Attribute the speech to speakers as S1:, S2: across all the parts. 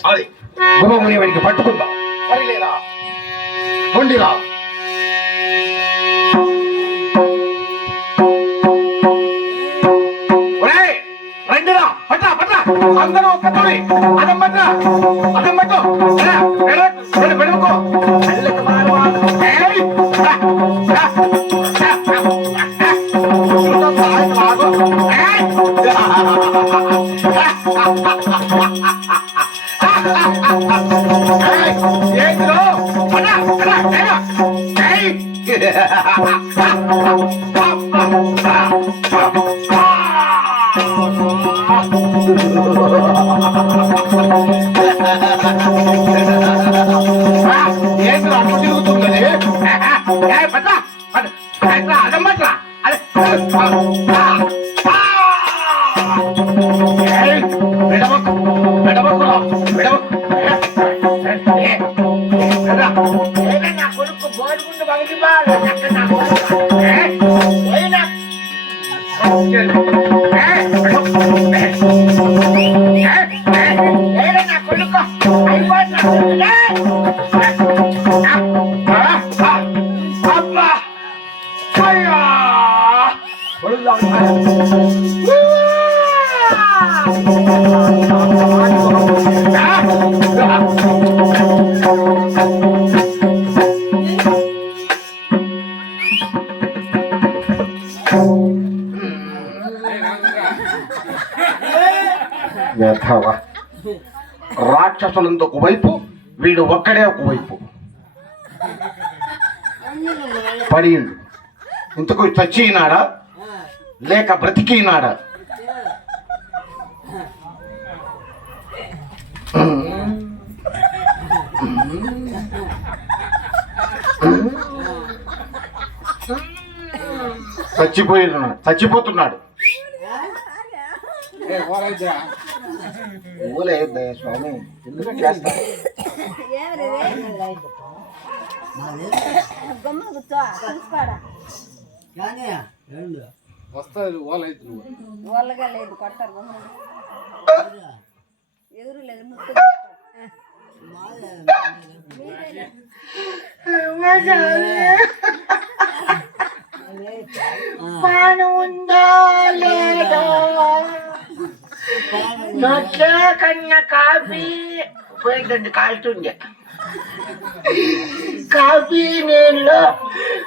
S1: అది గుమ్మముని వాడికి పట్టుకుందాం సరిలేదా ఉండిరా ఒరేయ్, రండిరా పట్రా పట్రా అందరూ ఒక్కతోని అదం పట్రా అదం కొడుకు బోడిగుండు పగిలి బాగా ఏ, వ్యర్థవా రాక్షసులంతా ఒకవైపు వీడు ఒక్కడే ఒకవైపు. పడిండు ఇంతకు చచ్చినాడా? లేక బ్రతికినాడా? చచ్చిపోయినాడు చచ్చిపోతున్నాడు. ఊలేద్దయ్య స్వామి. ఎందుకు
S2: గమ్మ కూర్చో చూసుకోరా.
S3: వస్తుంది వాళ్ళైతే
S2: వాళ్ళగా లేదు కొట్టారు గమ్మ ఎదురు లేదు ముక్కు
S1: నొచ్చే కన్నా కాఫీ పోయిందండి కాలుతుండే కాఫీ నీళ్ళు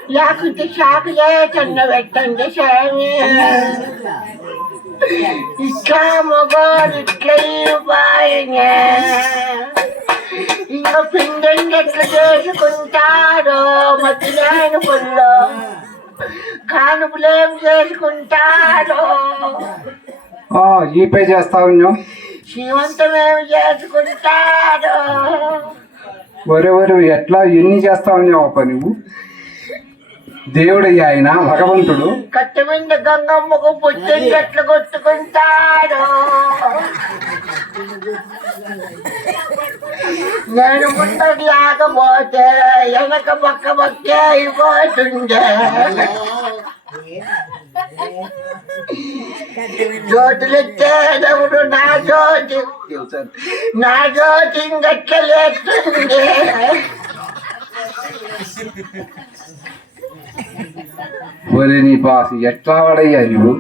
S1: లేకుంటే షాకు చేయటన్న పెట్టండి స్వామి ఇట్లా మగవారు ఇట్లా బాయనే ఇంకా పిండి ఎట్లా చేసుకుంటారో మధ్యాహ్న పుల్లో కానుపులేం చేసుకుంటారో
S3: ఆ, ఈ పే చేస్తా ఉన్నాం
S1: శ్రీమంతమేం చేసుకుంటారో
S3: ఒరే ఒరే ఎట్లా? ఎన్ని చేస్తా ఉన్నావు అప్ప నువ్వు? దేవుడయ్యా ఆయన భగవంతుడు.
S1: కట్టమింద గంగమ్మకు పుట్టిన ఎట్లా కొట్టుకుంటారో నేను ముందటి ఆగపోతే వెనక పక్క పక్కే అయిపోతుండే. జోటులెత్తేటప్పుడు నా జోటి నా జోటి ఇంకట్ల లేస్తుంది?
S3: ఒరే నీ బాస్ ఎట్లా వాడయ్యా నువ్వు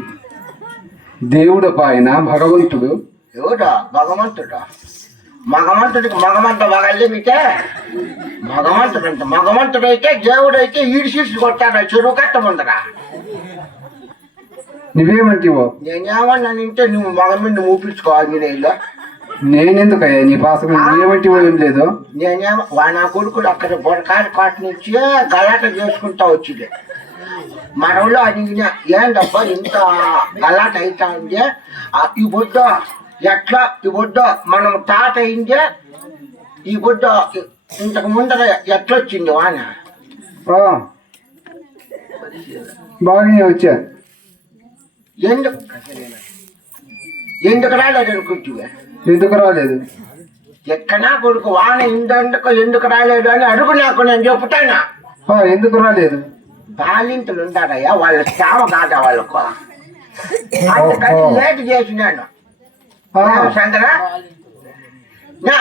S3: దేవుడు ఆయన భగవంతుడు.
S1: ఎవడా? భగవంతుడా? మగమంతుడికి మగమంట మగల్లిమితే మగమంతుడు అంటే మగమంతుడైతే దేవుడైతే ఈడిసిసి కొట్టాడు చెరువు కట్ట ముందరా.
S3: నువ్వేమంటివో?
S1: నేనేమన్నా నింటే నువ్వు మగ మీద మీరు ఇల్లు.
S3: నేనెందుకయ్యా నీ భాష నువ్వేమంటివో ఏం లేదు?
S1: నేనేమో వా నా కొడుకులు అక్కడ బొడకాడి కాట నుంచి గలాట చేసుకుంటా వచ్చింది మన ఊళ్ళో అడిగిన ఏంటబ్బా ఇంత గలాట అవుతా ఉంది ఈ బొడ్డ ఎట్లా? ఈ బొడ్డ మనం తాత అయిందే ఈ బొడ్డ ఇంతకు ముందర ఎట్లా వచ్చింది వాన
S3: బాగానే వచ్చా.
S1: ఎందుకు? ఎందుకు రాలేదు అనుకుంటువే
S3: ఎందుకు రాలేదు?
S1: ఎక్కడా కొడుకు వాన ఇందెందుకు ఎందుకు రాలేదు అని అడుగు నాకు నేను చెప్తానా
S3: ఆ, ఎందుకు రాలేదు?
S1: బాలింతలు ఉంటారయ్యా వాళ్ళ శ్యామ కాదా వాళ్ళకు. అందుకని. లేట్ చేసినాను.
S3: ఆ,
S1: చంద్ర? నా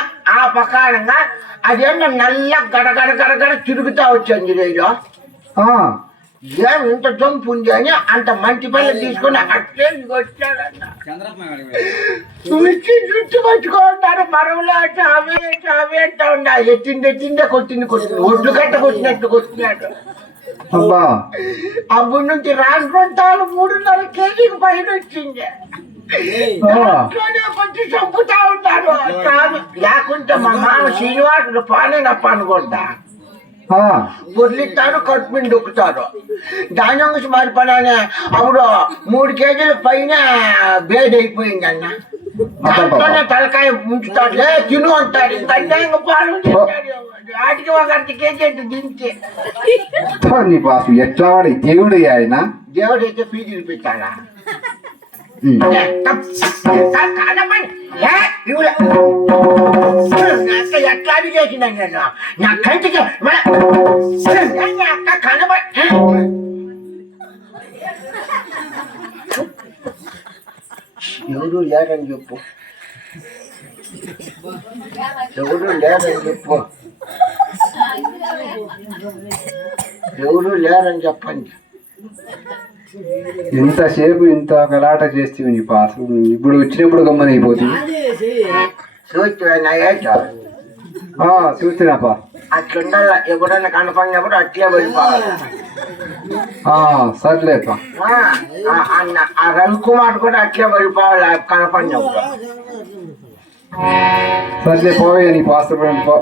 S1: ప్రకారంగా అదేమో నల్ల గడగడ గడగడ తిరుగుతా వచ్చింది
S3: ఆ,
S1: ఏం ఇంత జంపు ఉంది అని అంత మంచి పనులు తీసుకుని అట్లే వచ్చాడన్న వచ్చి జుట్టు పట్టుకుంటారు మరవలో అటు అవే ఇటు అవే అంటా ఉండా. ఎత్తింది ఎత్తిందే కొట్టింది కొట్టింది. ఒడ్లు కట్ట కొట్టినట్టు కొట్టినాడు
S3: అబ్బా.
S1: అప్పటి నుంచి రాష్ట్రంతాలు మూడున్నర కేజీకి పైన వచ్చింది. కొంచెం చంపుతా ఉంటారు చాలు. లేకుంటే మా మామ శ్రీనివాసుడు పానేనప్ప అనుకుంటా.
S3: ఆ,
S1: బొర్లిస్తారు కట్టుకుని దొక్కుతారు దాని నుంచి మరి పని అప్పుడు మూడు కేజీల పైన బేడ్ అయిపోయింది అన్న. దాంట్లోనే తలకాయ ముంచుతాడు "లే, తిను అంటాడు ఇంకంటే ఇంక పాలు. వాటికి ఒక అర్ధ కేజీ అంటే దించి.
S3: తో నీ బాసు ఎట్లా వాడి దేవుడు ఆయన.
S1: దేవుడు అయితే పీజీలు పెట్టాడా
S3: ఉమ్.
S1: నేను నా కంటికి అక్క కనబడి ఎవరు లేరని చెప్పు. ఎవరు లేరని చెప్పు. ఎవరు లేరని చెప్పండి.
S3: ఇంతసేపు ఇంత గలాట చేస్తే నీ పాసు ఇప్పుడు వచ్చినప్పుడు గమ్మని అయిపోతుంది
S1: చూస్తే
S3: చూస్తున్నాపా
S1: అట్లుండాల ఎప్పుడన్నా కనపడినప్పుడు అట్లే వెళ్ళిపోవాలి
S3: ఆ, సర్లేపా
S1: అన్న ఆ రవికుమార్ కూడా అట్లే వెళ్ళిపోవాలి కనపడినప్పుడు.
S3: సర్లే పోవే నీ పాసు పో